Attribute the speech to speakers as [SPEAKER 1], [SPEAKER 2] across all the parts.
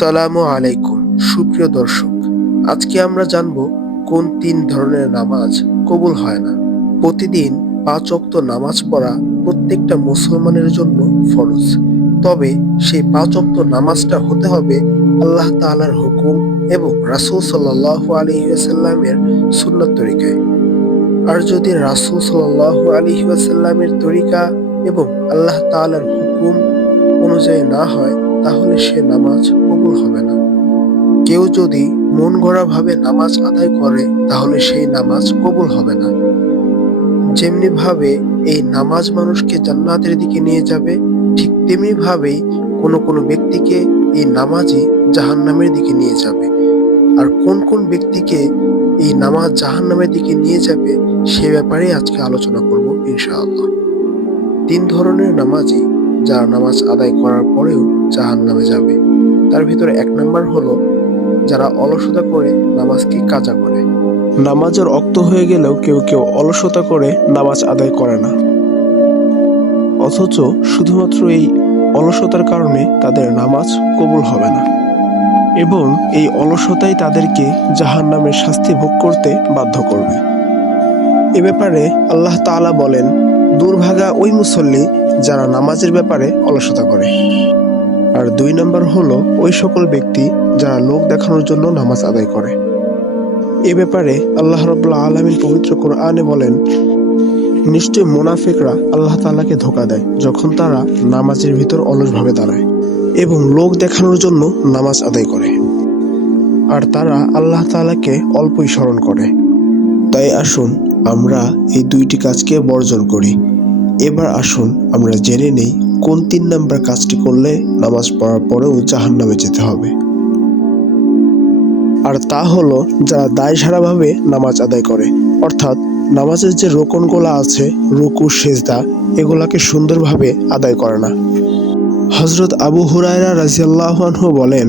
[SPEAKER 1] আসসালামু আলাইকুম, সুপ্রিয় দর্শক। আজকে আমরা জানব কোন তিন ধরনের নামাজ কবুল হয় না। প্রতিদিন পাঁচ অক্ত নামাজ পড়া প্রত্যেকটা মুসলমানের জন্য ফরজ। তবে সেই পাঁচ অক্ত নামাজটা হতে হবে আল্লাহ তাআলার হুকুম এবং রাসূল সাল্লাল্লাহু আলাইহি ওয়াসাল্লামের সুন্নাত তরিকায়। আর যদি রাসূল সাল্লাল্লাহু আলাইহি ওয়াসাল্লামের তরিকা এবং আল্লাহ তাআলার হুকুম অনুযায়ী না হয় তাহলে সে নামাজ কবুল হবে না। কেউ যদি মন গড়া ভাবে নামাজ আদায় করে, তাহলে সেই নামাজ কবুল হবে না। যেমনি ভাবে এই নামাজ মানুষকে জান্নাতের দিকে নিয়ে যাবে, ঠিক তেমনি ভাবেই কোনো কোনো ব্যক্তিকে এই নামাজই জাহান্নামের দিকে নিয়ে যাবে। আর কোন কোন ব্যক্তিকে এই নামাজ জাহান্নামের দিকে নিয়ে যাবে, সে ব্যাপারে আজকে আলোচনা করব ইনশাআল্লাহ। তিন ধরনের নামাজই যারা নামাজ আদায় করার পরেও জাহান নামে যাবে। তার ভিতরে এক নম্বর হলো যারা অলসতা করে নামাজকে কাজা করে।
[SPEAKER 2] নামাজের অক্ত হয়ে গেলেও কেউ কেউ অলসতা করে নামাজ আদায় করে না। অথচ শুধুমাত্র এই অলসতার কারণে তাদের নামাজ কবুল হবে না। এবং এই অলসতাই তাদেরকে জাহান নামের শাস্তি ভোগ করতে বাধ্য করবে। এ ব্যাপারে আল্লাহ তাআলা বলেন, দুর্ভাগা ওই মুসল্লি যারা নামাজের ব্যাপারে অলসতা করে। আর দুই নম্বর হলো ওই সকল ব্যক্তি যারা লোক দেখানোর জন্য নামাজ আদায় করে। এ ব্যাপারে আল্লাহ রব্লা আলমিন পবিত্র কোরআনে বলেন, নিশ্চয় মোনাফিকরা আল্লাহ তাআলাকে ধোকা দেয় যখন তারা নামাজের ভিতর অলসভাবে দাঁড়ায় এবং লোক দেখানোর জন্য নামাজ আদায় করে। আর তারা আল্লাহ তাআলাকে অল্পই স্মরণ করে। তাই আসুন, আমরা এই দুইটি কাজকে বর্জন করি। এবার আসুন, আমরা জেনে নেই কোন তিন নাম্বার কাজটি করলে নামাজ পড়ার পরেও জাহান নামে যেতে হবে? আর তা হলো, যারা দায় সারাভাবে নামাজ আদায় করে, অর্থাৎ নামাজের যে রোকনগুলা আছে, রুকু, সেজদা, এগুলাকে সুন্দরভাবে আদায় করে না। হজরত আবু হুরায়রা রাজিয়াল্লাহু বলেন,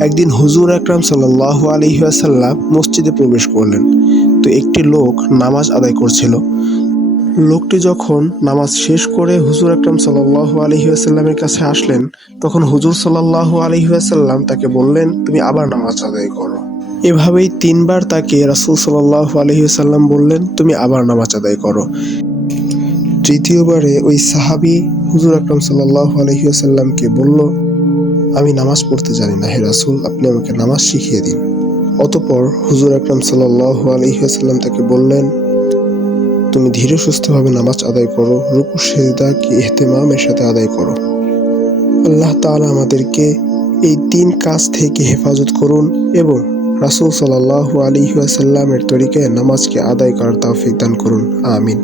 [SPEAKER 2] একদিন হুজুর আকরাম সাল্লাহ আলহিহাসাল্লাম মসজিদে প্রবেশ করলেন। তো একটি লোক নামাজ আদায় করছিল। লোকটি যখন নামাজ শেষ করে হুজুর আকরাম সাল্লাহ আলহিহাসাল্লামের কাছে আসলেন, তখন হুজুর সাল্লাহ আলহিহাসাল্লাম তাকে বললেন, তুমি আবার নামাজ আদায় করো। এভাবেই তিনবার তাকে রাসুল সাল্লাহ আলহিহাসাল্লাম বললেন, তুমি আবার নামাজ আদায় করো। তৃতীয়বারে ওই সাহাবি হুজুর আকরাম সাল্লাহ আলহিহাসাল্লামকে বলল, আমি নামাজ পড়তে জানি না হে রাসুল, আপনি আমাকে নামাজ শিখিয়ে দিন। অতপর হুজুর আকরাম সাল্লাহ আলহিহাসাল্লাম তাকে বললেন তুমি ধীরে সুস্থভাবে নামাজ আদায় করো রুকু সেজদা কি এহতেমামের সাথে আদায় করো। আল্লাহ তালা আমাদেরকে এই তিন কাজ থেকে হেফাজত করুন এবং রাসুল সাল্লাহ আলী আসাল্লামের তরিকায় নামাজকে আদায় করার তৌফিক দান করুন। আমিন।